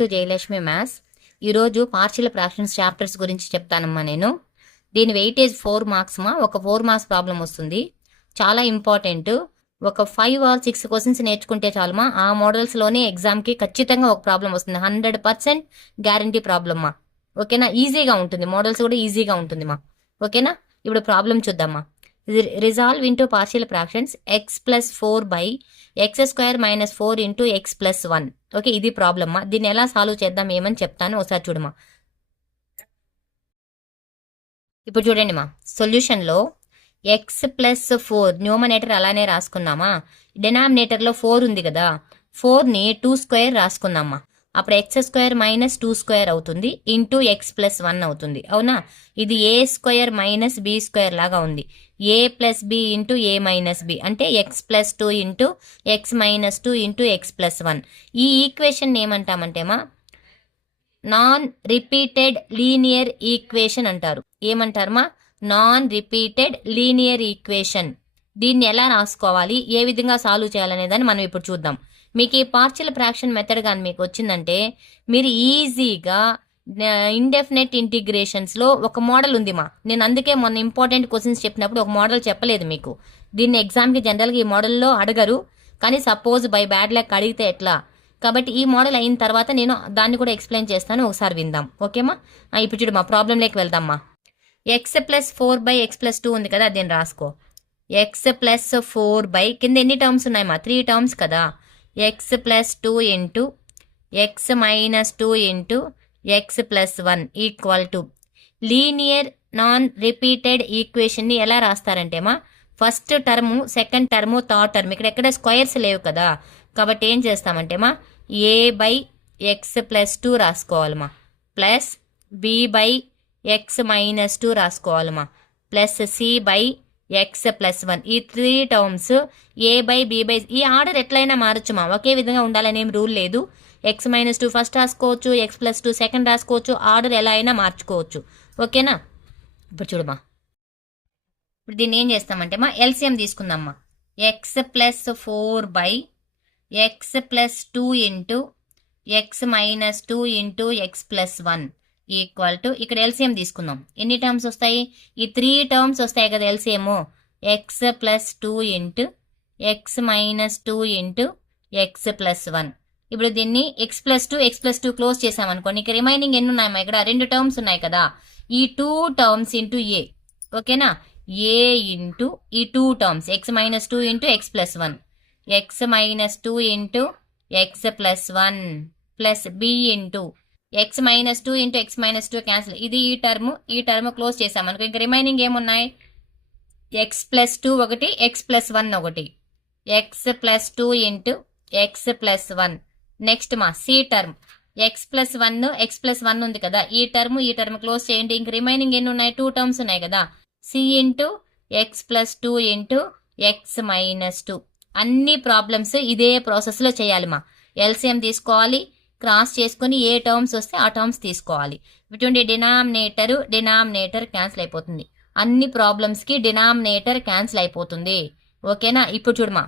To Jayalakshmi maths. ఈరోజు partial fractions chapters గురించి చెప్తానమ్మా నేను. దీని వెయిటేజ్ 4 మార్క్స్ మా. ఒక 4 మార్క్స్ ప్రాబ్లం వస్తుంది. చాలా ఇంపార్టెంట్. ఒక 5 or 6 క్వశ్చన్స్ నేర్చుకుంటే చాలుమా. ఆ మోడల్స్లోనే ఎగ్జామ్కి ఖచ్చితంగా ఒక ప్రాబ్లం వస్తుంది. 100% గ్యారంటీ ప్రాబ్లమ్ మా. ఓకేనా? ఈజీగా ఉంటుంది, మోడల్స్ కూడా ఈజీగా ఉంటుంది మా. ఓకేనా? ఇప్పుడు ప్రాబ్లం చూద్దామా. Resolve into partial fractions X plus 4/x² - 4 into x plus 1. Okay, ఇది ప్రాబ్లమ్మా. దీన్ని ఎలా సాల్వ్ చేద్దాం ఏమని చెప్తాను, ఒకసారి చూడమా. ఇప్పుడు చూడండి మా, సొల్యూషన్లో ఎక్స్ ప్లస్ 4 న్యూమనేటర్ అలానే రాసుకున్నామా. డినామినేటర్లో 4 ఉంది కదా, 4ని 2² రాసుకుందామా. అప్పుడు x² - 2² అవుతుంది ఇంటూ x ప్లస్ 1 అవుతుంది. అవునా? ఇది a² - b² లాగా ఉంది. a plus b into a minus b అంటే x plus 2 into x minus 2 into x plus 1. ఈ ఈక్వేషన్ ఏమంటామంటేమా నాన్ రిపీటెడ్ లీనియర్ ఈక్వేషన్ అంటారు. ఏమంటారమ్మా? Non repeated linear equation. దీన్ని ఎలా రాసుకోవాలి, ఏ విధంగా సాల్వ్ చేయాలనేదాన్ని మనం ఇప్పుడు చూద్దాం. మీకు ఈ పార్షియల్ ఫ్రాక్షన్ మెథడ్ కానీ మీకు వచ్చిందంటే మీరు ఈజీగా ఇండెఫినెట్ ఇంటిగ్రేషన్స్లో ఒక మోడల్ ఉంది మా. నేను అందుకే మొన్న ఇంపార్టెంట్ క్వశ్చన్స్ చెప్పినప్పుడు ఒక మోడల్ చెప్పలేదు మీకు. దీన్ని ఎగ్జామ్కి జనరల్గా ఈ మోడల్లో అడగరు, కానీ సపోజ్ బై బ్యాడ్ లక్ అడిగితే ఎట్లా. కాబట్టి ఈ మోడల్ అయిన తర్వాత నేను దాన్ని కూడా ఎక్స్ప్లెయిన్ చేస్తాను, ఒకసారి విందాం. ఓకేమా? ఇప్పుడు చూడు మా, ప్రాబ్లంలోకి వెళ్దామా. ఎక్స్ ప్లస్ 4/x+2 ఉంది కదా, దీన్ని రాసుకో. ఎక్స్ ప్లస్ 4 కింద ఎన్ని టర్మ్స్ ఉన్నాయమ్మా? 3 టర్మ్స్ కదా. X plus 2 into X minus 2 into X plus 1 equal to linear non repeated ఈక్వేషన్ని ఎలా రాస్తారంటేమా, first term, second term, third term, ఇక్కడ ఎక్కడ స్క్వేర్స్ లేవు కదా. కాబట్టి ఏం చేస్తామంటేమా a/x+2 రాసుకోవాలమ్మా, plus b/x-2 రాసుకోవాలమ్మా, plus c/x+1. ఈ 3 టర్మ్స్ a/b/, ఈ ఆర్డర్ ఎట్లయినా మారచ్చుమా, ఒకే విధంగా ఉండాలని ఏం రూల్ లేదు. x-2 ఫస్ట్ రాసుకోవచ్చు, x+2 సెకండ్ రాసుకోవచ్చు, ఆర్డర్ ఎలా అయినా మార్చుకోవచ్చు. ఓకేనా? ఇప్పుడు చూడమా, ఇప్పుడు దీన్ని ఏం చేస్తామంటే మా ఎల్సిఎం తీసుకుందామ్మా. X plus 4/x+2 into X minus 2 into X plus 1 equal to, ఇక్కడ ఎల్సిఎం తీసుకుందాం. ఎన్ని టర్మ్స్ వస్తాయి? ఈ 3 టర్మ్స్ వస్తాయి కదా LCM. X plus 2 into X minus 2 into X plus 1. ఇప్పుడు దీన్ని x+2 క్లోజ్ చేసామనుకోండి, ఇక రిమైనింగ్ ఎన్ని ఉన్నాయమ్మా? ఇక్కడ 2 టర్మ్స్ ఉన్నాయి కదా. ఈ 2 టర్మ్స్ ఇంటూ ఏ. ఓకేనా? ఏ ఇంటూ ఈ 2 terms x-2 into X plus 1, x-2 into X plus 1 plus B into x-2 into x-2 cancel. ఇది ఈ టర్మ్ క్లోజ్ చేసామనుకో, ఇంకా రిమైనింగ్ ఏమున్నాయి? ఎక్స్ ప్లస్ 2 ఒకటి, ఎక్స్ ప్లస్ 1 ఒకటి, X plus 2 into X plus 1. Next మా C term, X plus 1 ఉంది కదా, ఈ టర్మ్ క్లోజ్ చేయండి. ఇంక రిమైనింగ్ ఎన్ని ఉన్నాయి? 2 టర్మ్స్ ఉన్నాయి కదా. C into X plus 2 into X minus 2. అన్ని ప్రాబ్లమ్స్ ఇదే ప్రాసెస్లో చేయాలి మా. ఎల్సిఎం తీసుకోవాలి, క్రాస్ చేసుకుని ఏ టర్మ్స్ వస్తే ఆ టర్మ్స్ తీసుకోవాలి. ఇటువంటి డినామినేటర్ క్యాన్సిల్ అయిపోతుంది. అన్ని ప్రాబ్లమ్స్కి డినామినేటర్ క్యాన్సిల్ అయిపోతుంది. ఓకేనా? ఇప్పుడు చూడమా,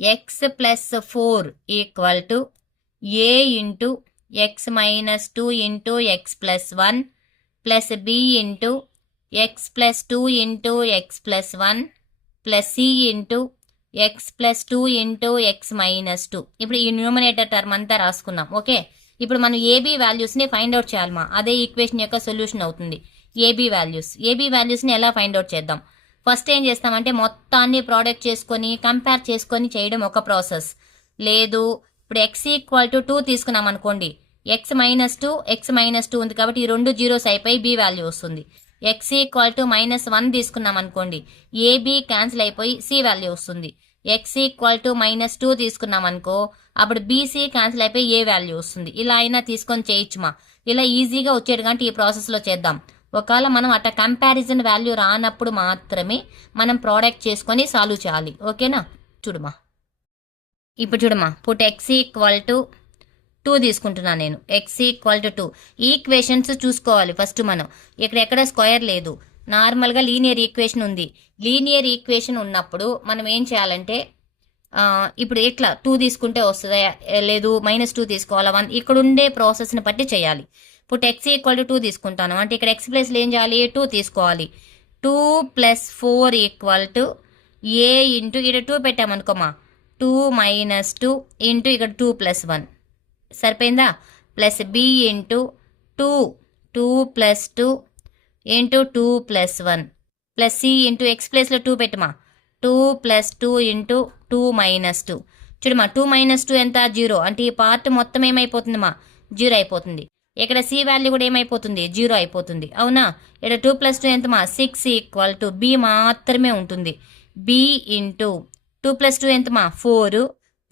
x plus 4 equal to A into X minus 2 into X plus 1 plus B into X plus 2 into X plus 1 plus C into X plus 2 into X minus 2. ఇప్పుడు ఈ numerator term అంతా రాసుకున్నాం. Okay, ఇప్పుడు మనం ఏబీ వాల్యూస్ని find out చేయాలమ్మా. అదే equation యొక్క సొల్యూషన్ అవుతుంది. ఏబీ వాల్యూస్ని ఎలా ఫైండ్ అవుట్ చేద్దాం? ఫస్ట్ ఏం చేస్తామంటే మొత్తాన్ని ప్రోడక్ట్ చేసుకొని కంపేర్ చేసుకొని చేయడం ఒక ప్రాసెస్. లేదు, ఇప్పుడు x ఈక్వల్ టు 2 తీసుకున్నాం అనుకోండి, ఎక్స్ మైనస్ 2 ఉంది కాబట్టి ఈ 2 జీరోస్ అయిపోయి బి వాల్యూ వస్తుంది. ఎక్స్ ఈక్వల్ టు -1 తీసుకున్నాం అనుకోండి, ఏబి క్యాన్సిల్ అయిపోయి సి వాల్యూ వస్తుంది. ఎక్స్ ఈక్వల్ టు -2 తీసుకున్నాం అనుకో, అప్పుడు బీసీ క్యాన్సిల్ అయిపోయి ఏ వాల్యూ వస్తుంది. ఇలా అయినా తీసుకొని చేయొచ్చుమా. ఇలా ఈజీగా వచ్చేది కాబట్టి ఈ ప్రాసెస్లో చేద్దాం. ఒకవేళ మనం అట్లా కంపారిజన్ వాల్యూ రానప్పుడు మాత్రమే మనం ప్రోడక్ట్ చేసుకొని సాల్వ్ చేయాలి. ఓకేనా? చూడమా, ఇప్పుడు చూడమా, పుట్ ఎక్స్ ఈక్వల్ టు 2 తీసుకుంటున్నాను నేను. X equal to 2. ఈక్వేషన్స్ చూసుకోవాలి ఫస్ట్ మనం. ఎక్కడ స్క్వేర్ లేదు, నార్మల్గా లీనియర్ ఈక్వేషన్ ఉంది. లీనియర్ ఈక్వేషన్ ఉన్నప్పుడు మనం ఏం చేయాలంటే ఇప్పుడు ఎట్లా 2 తీసుకుంటే వస్తుందా, లేదు -2 తీసుకోవాలా 1, ఇక్కడ ఉండే ప్రాసెస్ని బట్టి చేయాలి. ఇప్పుడు x ఈక్వల్ టు 2 తీసుకుంటాను అంటే ఇక్కడ x ప్లేస్లో ఏం చేయాలి, 2 తీసుకోవాలి. 2 + 4 ఈక్వల్ టు ఏ ఇంటూ ఇక్కడ 2 పెట్టామనుకోమా 2 - 2 ఇంటూ ఇక్కడ 2 + 1 సరిపోయిందా, plus B into 2 2 + 2 into 2 + 1 plus C into x ప్లేస్లో 2 పెట్టమా 2 + 2 ఇంటూ 2 - 2 చూడమా 2 - 2 ఎంత 0 అంటే ఈ పార్ట్ మొత్తం ఏమైపోతుందిమా 0 అయిపోతుంది. ఇక్కడ సి వాల్యూ కూడా ఏమైపోతుంది 0 అయిపోతుంది అవునా. ఇక్కడ 2 + 2 ఎంతమా 6 ఈక్వల్ టు బి మాత్రమే ఉంటుంది. బి ఇంటూ 2 + 2 ఎంతమా 4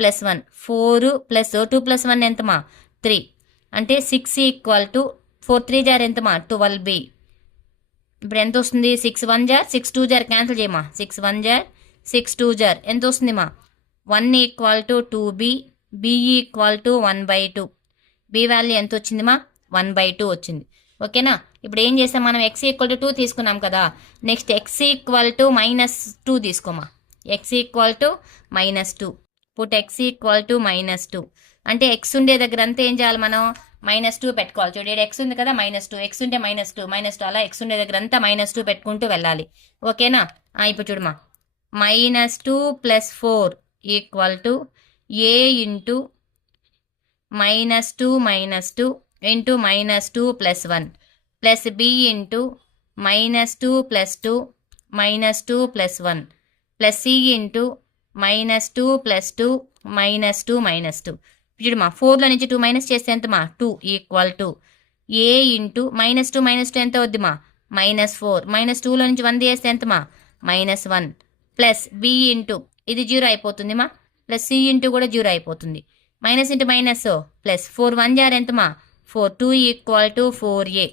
+ 1 4 + 2 + 1 ఎంతమా 3 అంటే 6 ఈక్వల్ టు 4 3 జార్ ఎంతమా 12b. ఇప్పుడు ఎంత వస్తుంది 6 1 జార్ 6 2 జార్ క్యాన్సిల్ చేయమా 6 1 జార్ 6 2 జార్ ఎంత వస్తుంది మా 1 equal to 2b b equal to 1/2 b value ఎంత వచ్చింది మా 1/2 వచ్చింది. ఓకేనా. ఇప్పుడు ఏం చేస్తాం మనం x ఈక్వల్ టు 2 తీసుకున్నాం కదా, next x equal to -2 తీసుకోమా x equal to -2 put x equal to -2 అంటే x ఉండే దగ్గర అంతా ఏం చేయాలి మనం -2 పెట్టుకోవాలి. చూడండి x ఉంది కదా -2 x ఉంటే -2 అలా x ఉండే దగ్గర అంతా -2 పెట్టుకుంటూ వెళ్ళాలి. ఓకేనా. ఇప్పుడు చూడమా -2 + 4 equal to A into -2 -2 into -2 + 1 plus B into -2 + 2 -2 + 1 plus C into -2 + 2 -2 -2 చూడమా 4లో నుంచి 2 మైనస్ చేస్తే ఎంతమా 2 ఈక్వల్ టు ఏ ఇంటూ -2 -2 ఎంత వద్దుమా -4 -2లో నుంచి 1 చేస్తే ఎంతమా -1 ప్లస్ బి ఇంటూ ఇది 0 అయిపోతుంది మా ప్లస్ సి ఇంటూ కూడా 0 అయిపోతుంది. మైనస్ ఇంటూ మైనస్ ప్లస్ 4 1 జార్ ఎంతమా 4 2 ఈక్వల్ టు 4a.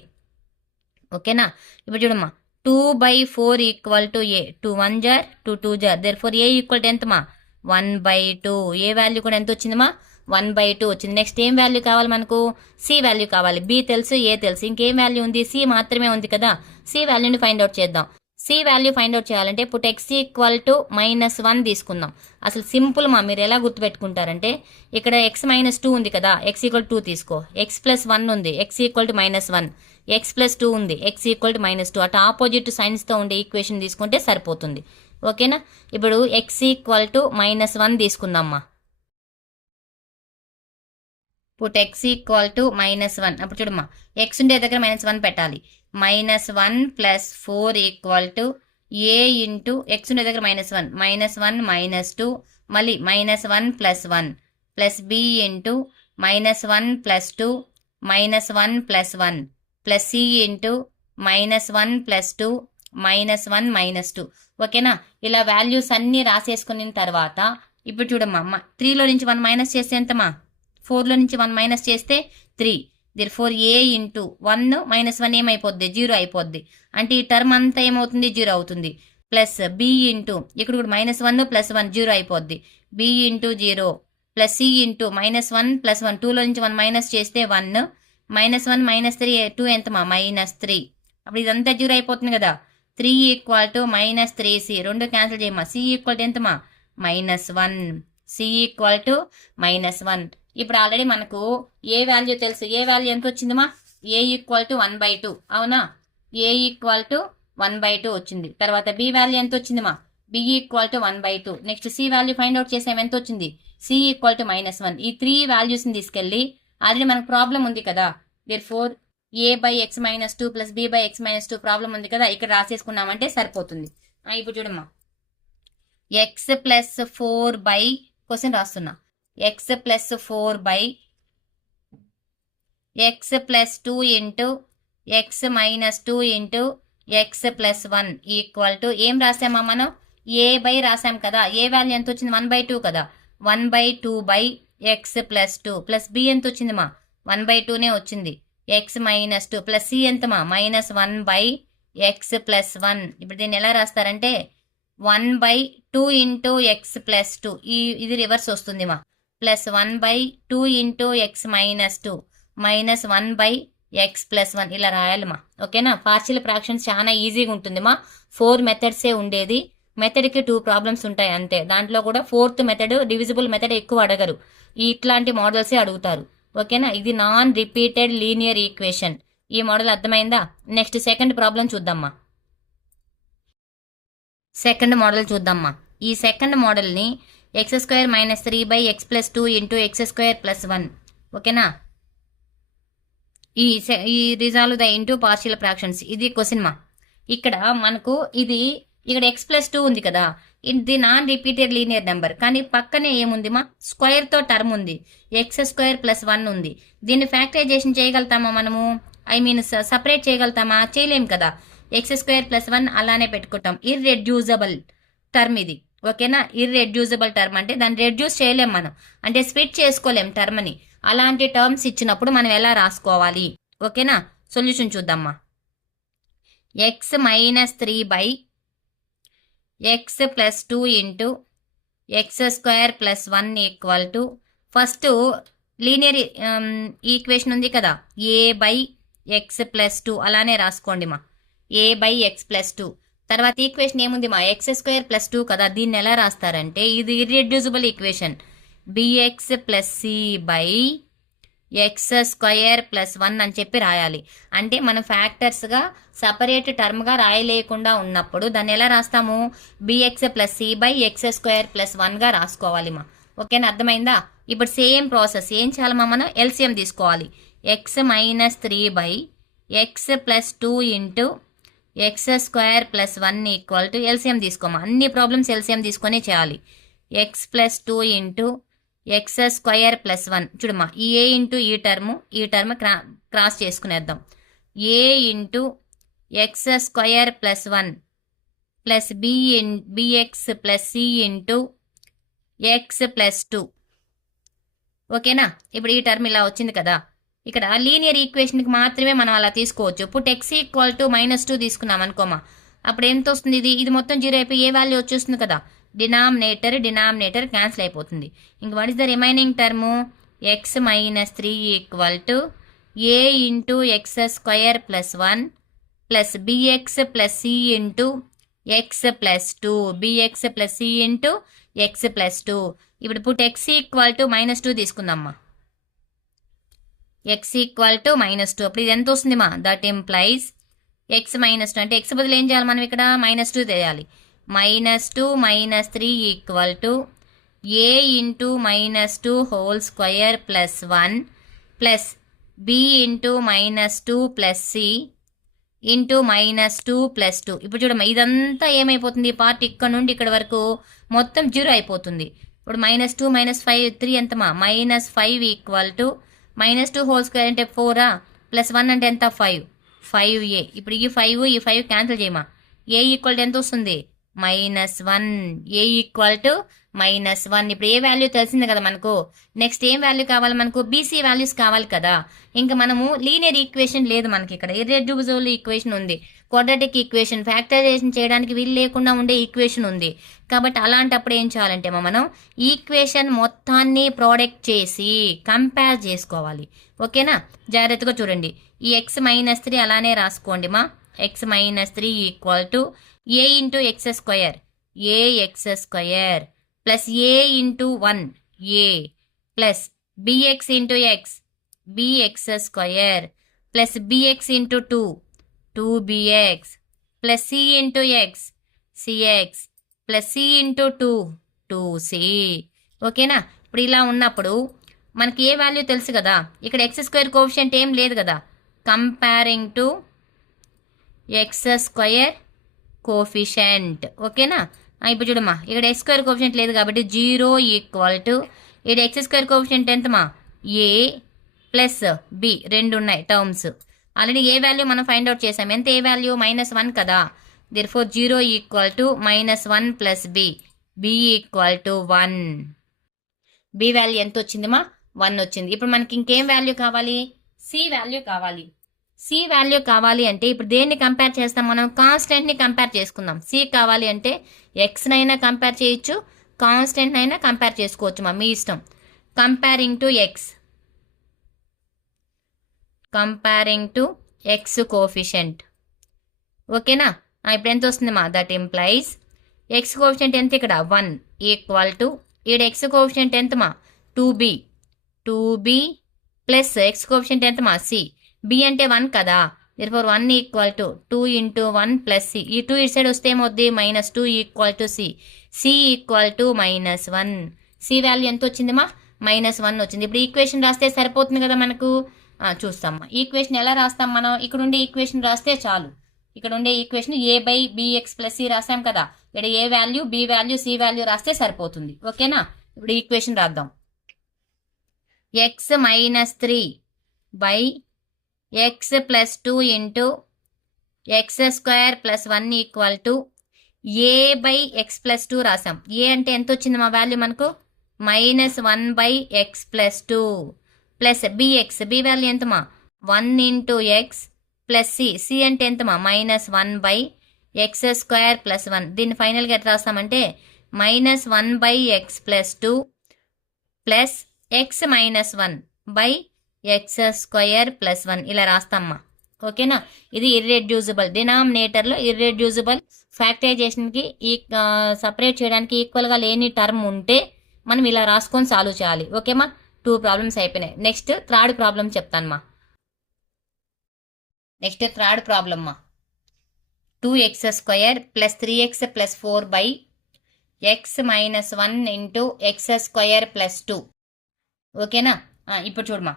ఓకేనా. ఇప్పుడు చూడమ్మా 2/4 ఈక్వల్ టు ఏ 2 1 జార్ 2 2 జార్ దేర్ఫోర్ ఏ ఈక్వల్ టు ఎంతమా 1/2. ఏ వాల్యూ కూడా ఎంత వచ్చిందమ్మా 1/2 వచ్చింది. నెక్స్ట్ ఏం వాల్యూ కావాలి మనకు సి వాల్యూ కావాలి. బి తెలుసు ఏ తెలుసు ఇంకేం వాల్యూ ఉంది సి మాత్రమే ఉంది కదా. సి వాల్యూని ఫైండ్ అవుట్ చేద్దాం. సి వాల్యూ ఫైండ్ అవుట్ చేయాలంటే ఇప్పుడు x ఈక్వల్ టు -1 తీసుకుందాం. అసలు సింపుల్ మా మీరు ఎలా గుర్తుపెట్టుకుంటారంటే ఇక్కడ x -2 ఉంది కదా x ఈక్వల్ 2 తీసుకో x + 1 ఉంది x ఈక్వల్ టు -1 x + 2 ఉంది x ఈక్వల్ టు -2 అటు ఆపోజిట్ సైన్స్తో ఉండే ఈక్వేషన్ తీసుకుంటే సరిపోతుంది. ఓకేనా. ఇప్పుడు x ఈక్వల్ టు -1 తీసుకుందామ్మా. పుట్ x ఈక్వల్ టు -1 అప్పుడు చూడమ్మా x ఉండే దగ్గర -1 పెట్టాలి. -1 + 4 equal to A into x ఉండే దగ్గర -1 -1 -2 మళ్ళీ -1 + 1 plus B into -1 + 2 -1 + 1 plus C into -1 + 2 -1 -2. ఓకేనా. ఇలా వాల్యూస్ అన్నీ రాసేసుకున్న తర్వాత ఇప్పుడు చూడమ్మా 3లో నుంచి 1 మైనస్ చేస్తే ఎంతమా 4లో నుంచి 1 మైనస్ చేస్తే 3 దేర్ఫోర్ ఏ ఇంటూ 1 -1 ఏమైపోద్ది 0 అయిపోద్ది. అంటే ఈ టర్మ్ అంతా ఏమవుతుంది 0 అవుతుంది. ప్లస్ బి ఇంటూ ఇక్కడ కూడా -1 + 1 0 అయిపోద్ది. B into 0 plus C into -1 + 1 2లో నుంచి 1 మైనస్ చేస్తే 1 -1 -3 2 ఎంతమా -3 అప్పుడు ఇదంతా 0 అయిపోతుంది కదా. 3 ఈక్వల్ టు -3c 2 క్యాన్సిల్ చేయమా సి ఈక్వల్ టు ఎంతమా -1 సి ఈక్వల్ టు -1. ఇప్పుడు ఆల్రెడీ మనకు ఏ వాల్యూ తెలుసు. ఏ వాల్యూ ఎంత వచ్చిందమ్మా ఏ ఈక్వల్ టు 1/2 అవునా. ఏ ఈక్వల్ టు 1/2 వచ్చింది. తర్వాత బి వాల్యూ ఎంత వచ్చిందమ్మా B equal to 1/2. Next C value find out చేసాం ఎంత వచ్చింది సి ఈక్వల్ టు -1. ఈ 3 వాల్యూస్ని తీసుకెళ్ళి ఆల్రెడీ మనకు ప్రాబ్లం ఉంది కదా therefore a/x - 2 plus b/x - 2 problem ఉంది కదా ఇక్కడ రాసేసుకున్నామంటే సరిపోతుంది. ఇప్పుడు చూడమ్మా x + 4 క్వశ్చన్ రాస్తున్నా x + 4 x + 2 into x - 2 into x + 1 equal to ఏం రాసామా మనం a/ రాసాం కదా. ఏ వాల్యూ ఎంత వచ్చింది 1/2 కదా 1/2/x + 2 ప్లస్ b ఎంత వచ్చింది మా 1/2నే వచ్చింది x - 2 ప్లస్ సి ఎంతమా -1/x + 1. ఇప్పుడు దీన్ని ఎలా రాస్తారంటే 1/2 ఇంటూ x + 2 ఇది రివర్స్ వస్తుంది మా ప్లస్ 1/2 ఇంటూ x - 2 -1/x + 1 ఇలా రాయాలి మా. ఓకేనా. పార్షియల్ ఫ్రాక్షన్స్ చాలా ఈజీగా ఉంటుంది మా 4 మెథడ్సే ఉండేది. మెథడ్కి 2 ప్రాబ్లమ్స్ ఉంటాయి అంతే. దాంట్లో కూడా 4th మెథడ్ డివిజిబుల్ మెథడ్ ఎక్కువ అడగరు, ఇట్లాంటి మోడల్సే అడుగుతారు. ఓకేనా, ఇది నాన్ రిపీటెడ్ లీనియర్ ఈక్వేషన్. ఈ మోడల్ అర్థమైందా? నెక్స్ట్ సెకండ్ ప్రాబ్లం చూద్దామా. సెకండ్ మోడల్ చూద్దామా. ఈ సెకండ్ మోడల్ని x² - 3/x + 2 × x² + 1. ఓకేనా, ఈ resolve the into partial fractions, ఇది క్వశ్చన్ మా. ఇక్కడ మనకు ఇక్కడ x+2 ఉంది కదా, ఇది నాన్ రిపీటెడ్ లీనియర్ నెంబర్, కానీ పక్కనే ఏముంది మా, స్క్వేర్తో టర్మ్ ఉంది, x² + 1 ఉంది. దీన్ని ఫ్యాక్టరైజేషన్ చేయగలుగుతామా మనము? సపరేట్ చేయగలుగుతామా? చేయలేం కదా. x² + 1 అలానే పెట్టుకుంటాం. ఇర్రెడ్యూజబుల్ టర్మ్ ఇది. ఓకేనా, ఇర్రెడ్యూజబుల్ టర్మ్ అంటే దాన్ని రెడ్యూస్ చేయలేం మనం, అంటే స్ప్లిట్ చేసుకోలేం టర్మ్ని. అలాంటి టర్మ్స్ ఇచ్చినప్పుడు మనం ఎలా రాసుకోవాలి? ఓకేనా, సొల్యూషన్ చూద్దామా. x - 3/x + 2 × x² + 1 first linear equation ఉంది కదా, a/x + 2 అలానే రాసుకోండి మా, a/x + 2. తర్వాత ఈక్వేషన్ ఏముంది మా, x² + 2 కదా, దీన్ని ఎలా రాస్తారంటే ఇది ఇర్రెడ్యూసిబుల్ ఈక్వేషన్, bx + c/x² + 1 అని చెప్పి రాయాలి. అంటే మనం ఫ్యాక్టర్స్గా సపరేట్ టర్మ్గా రాయలేకుండా ఉన్నప్పుడు దాన్ని ఎలా రాస్తాము, bx + c/x² + 1గా రాసుకోవాలి మా. ఓకేనా, అర్థమైందా? ఇప్పుడు సేమ్ ప్రాసెస్ ఏం చేయాలమ్మా, మనం ఎల్సిఎం తీసుకోవాలి. x - 3/x + 2 × x² + 1 LCM తీసుకోమా. అన్ని ప్రాబ్లమ్స్ ఎల్సిఎం తీసుకొని చేయాలి. x + 2 × x² + 1 చూడమ్మా, ఈ a ఇంటూ ఈ టర్మ్ క్రాస్ చేసుకునేద్దాం. a × x² + 1 plus bx + c × x + 2. ఓకేనా, ఇప్పుడు ఈ టర్మ్ ఇలా వచ్చింది కదా. ఇక్కడ లీనియర్ ఈక్వేషన్కి మాత్రమే మనం అలా తీసుకోవచ్చు. ఇప్పుడు x = -2 తీసుకున్నాం అనుకోమా, అప్పుడు ఎంత వస్తుంది, ఇది మొత్తం 0 అయిపోయి ఏ వాల్యూ వచ్చేస్తుంది కదా, డినామినేటర్ క్యాన్సిల్ అయిపోతుంది. ఇంక what is the remaining term, x - 3 = a × x² + 1 plus bx + c × x + 2, bx + c × x + 2. ఇప్పుడు x = -2 తీసుకుందామ్మా, x = -2. అప్పుడు ఇది ఎంత వస్తుంది మా, దట్ ఇంప్లైజ్ x - 2 అంటే x బదులు ఏం చేయాలి మనం, ఇక్కడ -2 చేయాలి. -2 - 3 = a × -2 whole square plus 1 plus b × -2 plus c × -2 plus 2. ఇప్పుడు చూడమ్మా, ఇదంతా ఏమైపోతుంది, ఈ పార్ట్ ఇక్కడ నుండి ఇక్కడ వరకు మొత్తం 0 అయిపోతుంది. ఇప్పుడు -2 - 5 3 ఎంతమా, -5 = -2 హోల్ స్క్వేర్ అంటే 4 ప్లస్ 1 అంటే ఎంత, 5a. ఇప్పుడు ఈ 5 క్యాన్సిల్ చేయమా, a ఈక్వల్ ఎంత వస్తుంది, -1. a = -1. ఇప్పుడు ఏ వాల్యూ తెలిసింది కదా మనకు. నెక్స్ట్ ఏం వాల్యూ కావాలి మనకు, బీసీ వాల్యూస్ కావాలి కదా. ఇంకా మనము లీనియర్ ఈక్వేషన్ లేదు మనకి, ఇక్కడ ఇర్రెడ్యూసిబుల్ ఈక్వేషన్ ఉంది, క్వాడ్రాటిక్ ఈక్వేషన్, ఫ్యాక్టరైజేషన్ చేయడానికి వీలు లేకుండా ఉండే ఈక్వేషన్ ఉంది. కాబట్టి అలాంటప్పుడు ఏం చేయాలంటే మనం ఈక్వేషన్ మొత్తాన్ని ప్రోడక్ట్ చేసి కంపేర్ చేసుకోవాలి. ఓకేనా, జాగ్రత్తగా చూడండి. ఈ x - 3 అలానే రాసుకోండి మా, x - 3 = a × x² plus a × 1 a plus bx × x bx² plus bx × 2 2bx plus c × x cx plus c × 2 2c. ఓకేనా, ఇప్పుడు ఇలా ఉన్నప్పుడు మనకి ఏ వాల్యూ తెలుసు కదా, ఇక్కడ x² కోఎఫిషియంట్ ఏం లేదు కదా, కంపేరింగ్ టు x² కోఎఫిషియంట్. ఓకేనా, ఇప్పుడు చూడమ్మా, ఇక్కడ x² కోఎఫిషియంట్ లేదు కాబట్టి 0 = ఇక్కడ x² కోఎఫిషియంట్ ఎంతమా, a ప్లస్ b, రెండు ఉన్నాయి టర్మ్స్. ఆల్రెడీ ఏ వాల్యూ మనం ఫైండ్ అవుట్ చేసాం, ఎంత ఏ వాల్యూ, -1 కదా. Therefore 0 = -1 plus b = 1. b value ఎంత వచ్చిందిమా, 1 వచ్చింది. ఇప్పుడు మనకి ఇంకేం వాల్యూ కావాలి, c వాల్యూ కావాలి. c వాల్యూ కావాలి అంటే ఇప్పుడు దేన్ని కంపేర్ చేస్తాం మనం, కాన్స్టెంట్ని కంపేర్ చేసుకుందాం. c కావాలి అంటే x నైనా కంపేర్ చేయొచ్చు, కాన్స్టెంట్ అయినా కంపేర్ చేసుకోవచ్చు మా, మీ ఇష్టం. Comparing to x coefficient. ఓకేనా, ఇప్పుడు ఎంత వస్తుంది మా, దట్ ఇంప్లైజ్ ఎక్స్ కోఎఫిషియంట్ ఎంత ఇక్కడ 1 ఈక్వల్ టు ఈడ ఎక్స్ కోఎఫిషియంట్ ఎంతమా 2b ప్లస్ ఎక్స్ కోఎఫిషియంట్ ఎంతమా సి బి అంటే 1 కదా therefore 1 equal to 2 into 1 plus c ఈ 2 ఇటు సైడ్ వస్తే ఏమవుద్ది -2 equal to c equal to -1 c value ఎంత వచ్చిందమ్మా -1 వచ్చింది. ఇప్పుడు ఈక్వేషన్ రాస్తే సరిపోతుంది కదా మనకు. చూస్తాం ఈక్వేషన్ ఎలా రాస్తాం మనం. ఇక్కడ ఉండే ఈక్వేషన్ రాస్తే చాలు. ఇక్కడ ఉండే ఈక్వేషన్ a/bx + c రాసాం కదా. ఇక్కడ a value b value c value రాస్తే సరిపోతుంది. ఓకేనా. ఇప్పుడు ఈక్వేషన్ రాద్దాం. x - 3 by x + 2 into x² + 1 equal to a/x + 2 రాసాం. ఏ అంటే ఎంత వచ్చింది మా వాల్యూ మనకు -1/x + 2 plus bx b value ఎంతమా 1 ఇంటూ x ప్లస్ సి అంటే ఎంతమా -1/x² + 1 దీన్ని ఫైనల్గా ఎట్లా రాస్తామంటే -1/x + 2 ప్లస్ x - 1/x² + 1 ఇలా రాస్తామ్మా. ఓకేనా. ఇది ఇర్రెడ్యూసిబుల్ డినామినేటర్లో ఇర్రెడ్యూసిబుల్ ఫ్యాక్టరైజేషన్కి సపరేట్ చేయడానికి ఈక్వల్గా లేని టర్మ్ ఉంటే మనం ఇలా రాసుకొని సాల్వ్ చేయాలి. ఓకేమా. 2 ప్రాబ్లమ్స్ అయిపోయినాయి. నెక్స్ట్ థర్డ్ ప్రాబ్లం చెప్తానమ్మా. నెక్స్ట్ థర్డ్ ప్రాబ్లమ్ మా 2x² + 3x + 4/x - 1 into x² + 2. ఓకేనా. ఇప్పుడు చూడమా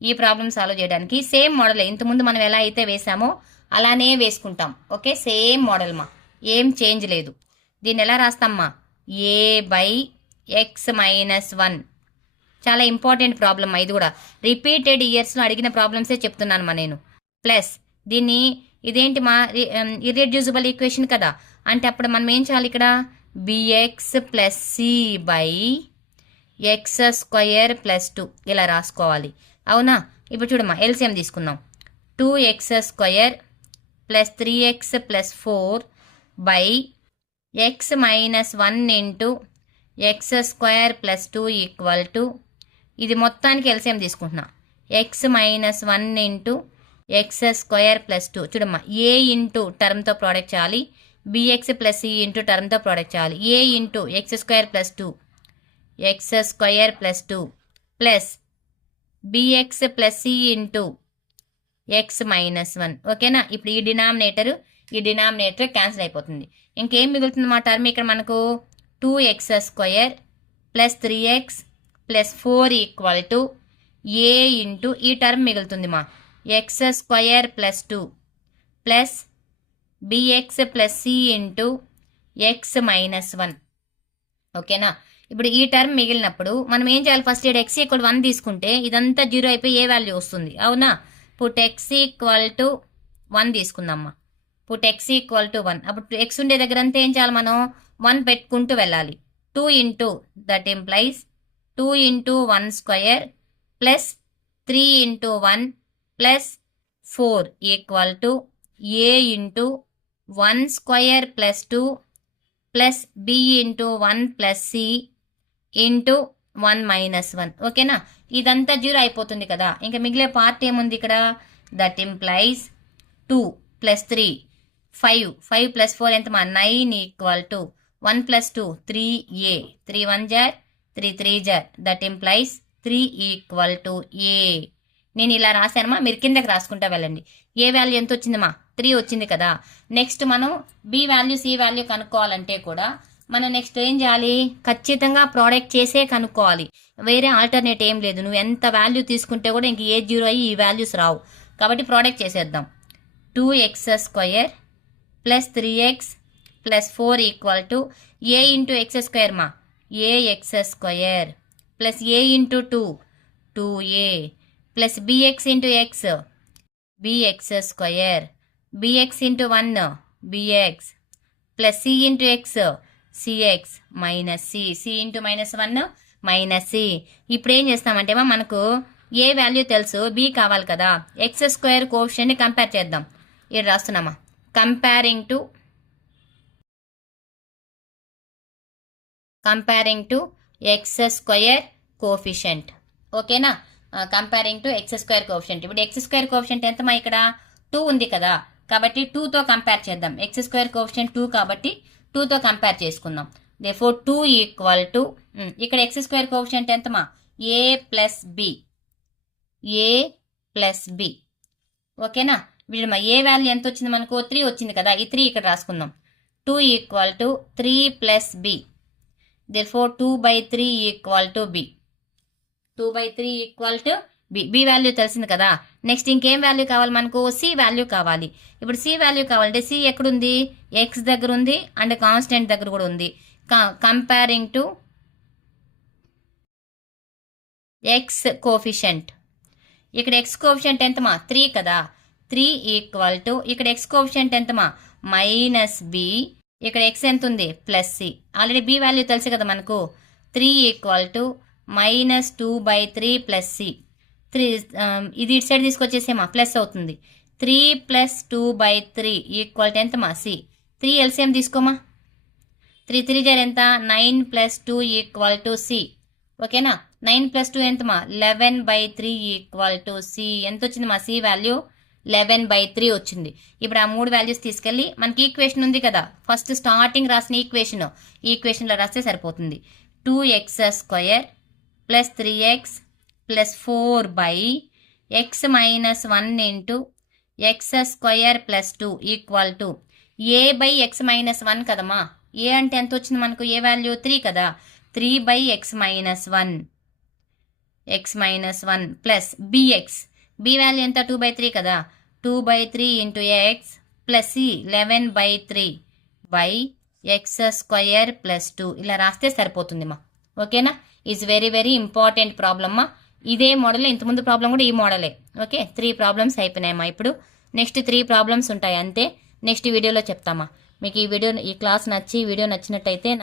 ఈ ప్రాబ్లమ్ సాల్వ్ చేయడానికి సేమ్ మోడల్ ఇంతకుముందు మనం ఎలా అయితే వేసామో అలానే వేసుకుంటాం. ఓకే సేమ్ మోడల్ మా ఏం చేంజ్ లేదు. దీన్ని ఎలా రాస్తామ్మా a/x - 1 చాలా ఇంపార్టెంట్ ప్రాబ్లమ్ ఇది కూడా రిపీటెడ్ ఇయర్స్లో అడిగిన ప్రాబ్లమ్సే చెప్తున్నాను మా నేను. ప్లస్ దీన్ని ఇదేంటి మా ఇర్రెడ్యూసిబుల్ ఈక్వేషన్ కదా అంటే అప్పుడు మనం ఏం చేయాలి ఇక్కడ bx + c/x² + 2 ఇలా రాసుకోవాలి. అవునా. ఇప్పుడు చూడమ్మా ఎల్సిఎం తీసుకుందాం. 2x² + 3x + 4/x - 1 into x² + 2 equal to ఇది మొత్తానికి ఎల్సిఎం తీసుకుంటున్నా x - 1 ఇంటూ x² + 2 చూడమ్మా a ఇంటూ టర్మ్తో ప్రోడక్ట్ చేయాలి bx + c ఇంటూ టర్మ్తో ప్రోడక్ట్ చేయాలి a into x² + 2 x² + 2 plus bx + c into x - 1. ఓకేనా. ఇప్పుడు ఈ డినామినేటర్ క్యాన్సిల్ అయిపోతుంది. ఇంకేం మిగులుతుంది మా టర్మ్ ఇక్కడ మనకు 2x² + 3x + 4 equal to a into ఈ టర్మ్ మిగులుతుంది మా x² + 2 plus bx + c into x - 1. ఓకేనా. ఇప్పుడు ఈ టర్మ్ మిగిలినప్పుడు మనం ఏం చేయాలి ఫస్ట్ ఇక్కడ x = 1 తీసుకుంటే ఇదంతా 0 అయిపోయి ఏ వాల్యూ వస్తుంది. అవునా. పుట్ x = 1 తీసుకుందామ్మా. పుట్ x = 1 అప్పుడు x ఉండే దగ్గర అంతా ఏం చేయాలి మనం 1 పెట్టుకుంటూ వెళ్ళాలి. 2 into that implies 2 into 1² plus 3 into 1 plus 4 equal to a into 1² + 2 plus b into 1 plus c into 1 - 1. ఓకేనా. ఇదంతా 0 అయిపోతుంది కదా. ఇంకా మిగిలే పార్ట్ ఏముంది ఇక్కడ that implies 2 + 3 5 + 4 ఎంతమా 9 equal to 1 + 2 3a 3 1 jar 3 3 jar that implies 3 equal to a. నేను ఇలా రాశానమ్మా. మీరు కిందకి రాసుకుంటా వెళ్ళండి. ఏ వాల్యూ ఎంత వచ్చిందమ్మా 3 వచ్చింది కదా. నెక్స్ట్ మనం బి వాల్యూ సి వాల్యూ కనుక్కోవాలంటే కూడా మనం నెక్స్ట్ ఏం చేయాలి ఖచ్చితంగా ప్రోడక్ట్ చేసే కనుక్కోవాలి. వేరే ఆల్టర్నేట్ ఏం లేదు. నువ్వు ఎంత వాల్యూ తీసుకుంటే కూడా ఇంక ఏ 0 అయ్యి ఈ వాల్యూస్ రావు. కాబట్టి ప్రోడక్ట్ చేసేద్దాం. 2x² + 3x + 4 equal to a into x² మా ax² plus a into 2 2a plus bx into x bx² bx into 1 bx plus c into x cx minus c into -1 minus c. ఇప్పుడు ఏం చేస్తామంటే మనకు ఏ value తెలుసు b కావాలి కదా. x² కోఎఫిషియంట్ని compare చేద్దాం. ఇక్కడ రాస్తున్నామా కంపేరింగ్ టు x² కోఎఫిషియంట్. ఓకేనా. Comparing to x² coefficient. ఇప్పుడు x² కోఎఫిషియంట్ ఎంతమా ఇక్కడ 2 ఉంది కదా. కాబట్టి 2తో కంపేర్ చేద్దాం. x² కోఎఫిషియంట్ 2 కాబట్టి 2తో కంపేర్ చేసుకుందాం. దేర్ఫోర్ 2 ఈక్వల్ టు ఇక్కడ ఎక్స్ స్క్వేర్ కోఎఫిషియంట్ ఎంతమా ఏ ప్లస్ బి, ఏ ప్లస్ బి. ఓకేనా? వీడు ఏ వాల్యూ ఎంత వచ్చింది మనకు 3 వచ్చింది కదా, ఈ 3 ఇక్కడ రాసుకుందాం. 2 equal to 3 plus B. Therefore 2/3 equal to B. 2/3 equal to B. B value తెలిసింది కదా. నెక్స్ట్ ఇంకేం వాల్యూ కావాలి మనకు? సి వాల్యూ కావాలి. ఇప్పుడు సి వాల్యూ కావాలంటే సి ఎక్కడుంది? ఎక్స్ దగ్గర ఉంది అండ్ కాన్స్టెంట్ దగ్గర కూడా ఉంది. Comparing to x coefficient. ఇక్కడ ఎక్స్ కోఫిషియంట్ ఎంతమా 3 కదా. 3 ఈక్వల్ టు ఇక్కడ ఎక్స్ కోఫిషియంట్ ఎంతమా మైనస్ బి. ఇక్కడ ఎక్స్ ఎంత ఉంది? Plus C. Already B value తెలుసు కదా మనకు. 3 equal to minus 2/3 plus C. 3 ఇది ఇటు సైడ్ తీసుకొచ్చేసేమా ప్లస్ అవుతుంది. 3 ప్లస్ 2/3 ఈక్వల్ టు ఎంతమా సి. 3 ఎల్సిఎం తీసుకోమా. 3 3 జార్ ఎంత? 9 ప్లస్ 2 ఈక్వల్ టు సి. ఓకేనా? 9 ప్లస్ 2 ఎంతమా 11/3 ఈక్వల్ టు సి. ఎంత వచ్చింది మా సి వాల్యూ? 11/3 వచ్చింది. ఇప్పుడు ఆ 3 వాల్యూస్ తీసుకెళ్ళి మనకి ఈక్వేషన్ ఉంది కదా, ఫస్ట్ స్టార్టింగ్ రాసిన ఈక్వేషన్లో రాస్తే సరిపోతుంది. 2x² plus 3x plus 4 x minus 1 into x² plus 2 equal to A by X minus 1 కదమ్మా. ఏ అంటే ఎంత వచ్చింది మనకు? ఏ వాల్యూ 3 కదా. 3/x minus 1 plus B x. B value ఎంత? 2/3 కదా. 2/3 into X plus C 11/3 by x² plus 2 ఇలా రాస్తే సరిపోతుంది మా. ఓకేనా? Is very very important problem మా. ఇదే మోడల్, ఇంతకుముందు ప్రాబ్లం కూడా ఈ మోడలే. Okay, 3 problems అయిపోయినాయమ్మా. ఇప్పుడు నెక్స్ట్ 3 ప్రాబ్లమ్స్ ఉంటాయి అంతే. నెక్స్ట్ వీడియోలో చెప్తామా. మీకు ఈ క్లాస్ నచ్చి వీడియో నచ్చినట్టయితే